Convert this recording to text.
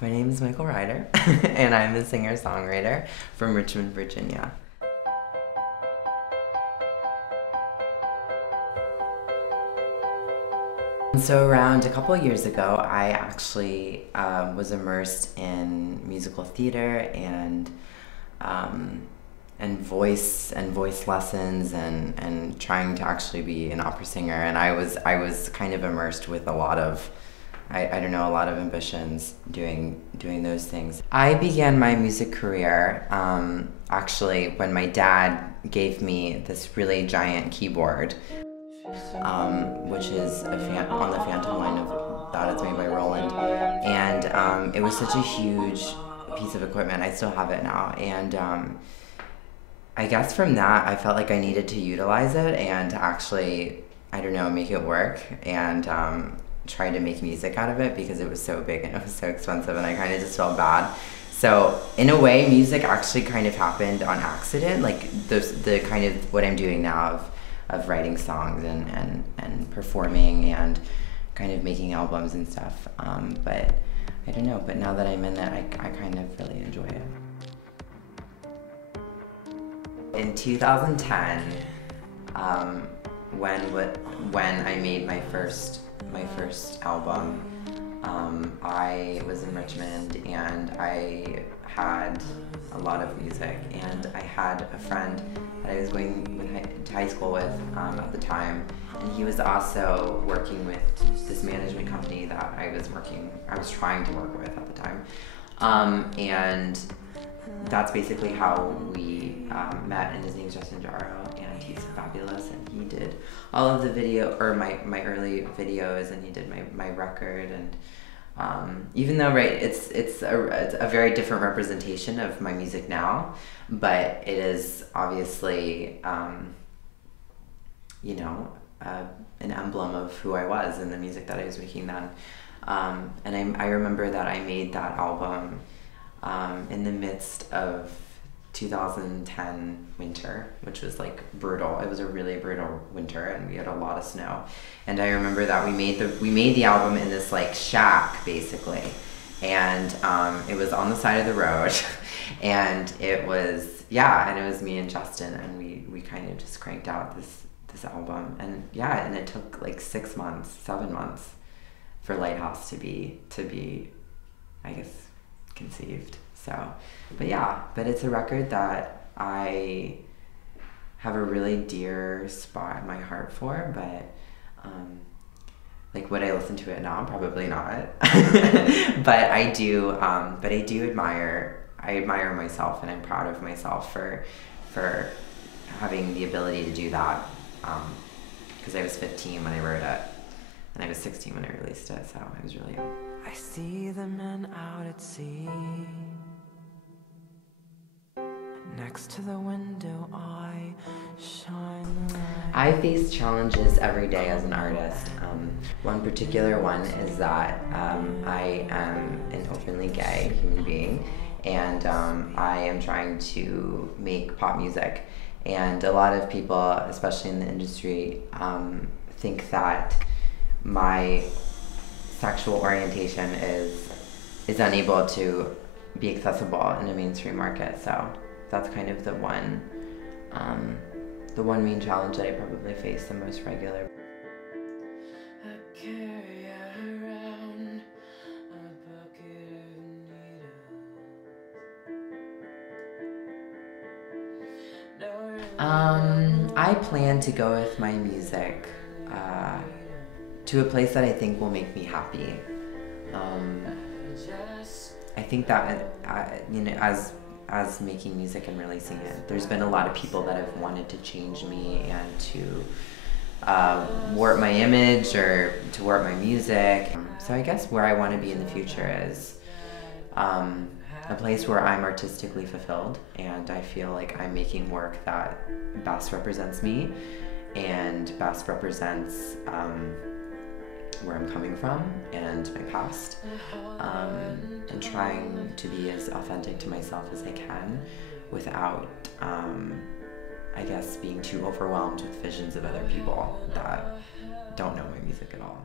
My name is Michael Ryder, and I'm a singer-songwriter from Richmond, Virginia. So around a couple of years ago, I actually was immersed in musical theater and voice lessons and trying to actually be an opera singer. And I was kind of immersed with a lot of I don't know, a lot of ambitions doing those things. I began my music career actually when my dad gave me this really giant keyboard, which is on the Phantom line of that. It's made by Roland, and it was such a huge piece of equipment. I still have it now, and I guess from that I felt like I needed to utilize it and to actually, I don't know, make it work and try to make music out of it because it was so big and it was so expensive, and I kind of just felt bad. So in a way, music actually kind of happened on accident, like the kind of what I'm doing now of writing songs and performing and kind of making albums and stuff. But I don't know, but now that I'm in it, I kind of really enjoy it. In 2010, when I made my first album, I was in Richmond and I had a lot of music, and I had a friend that I was going to high school with at the time, and he was also working with this management company that I was trying to work with at the time, and that's basically how we met, and his name's Justin Jaro, and he's fabulous, and he did all of the video, or my early videos, and he did my record, and even though, right, it's a very different representation of my music now, but it is obviously, you know, an emblem of who I was and the music that I was making then. And I remember that I made that album in the midst of 2010 winter, which was like brutal. It was a really brutal winter, and we had a lot of snow. And I remember that we made the album in this like shack basically, and it was on the side of the road, and it was me and Justin, and we kind of just cranked out this album, and and it took like 7 months for Lighthouse to be I guess conceived. So, but it's a record that I have a really dear spot in my heart for, but like, would I listen to it now? Probably not. But I do admire myself, and I'm proud of myself for having the ability to do that, because I was 15 when I wrote it, and I was 16 when I released it, so I was really young. I see the men out at sea. Next to the window, I shine the light. I face challenges every day as an artist. One particular one is that I am an openly gay human being, and I am trying to make pop music. And a lot of people, especially in the industry, think that my sexual orientation is unable to be accessible in a mainstream market. So that's kind of the one main challenge that I probably face the most regularly. I carry around a bucket of needles. I plan to go with my music to a place that I think will make me happy. I think that you know, as making music and releasing it, there's been a lot of people that have wanted to change me and to warp my image or to warp my music. So I guess where I want to be in the future is a place where I'm artistically fulfilled, and I feel like I'm making work that best represents me and best represents where I'm coming from and my past, and trying to be as authentic to myself as I can without, I guess, being too overwhelmed with visions of other people that don't know my music at all.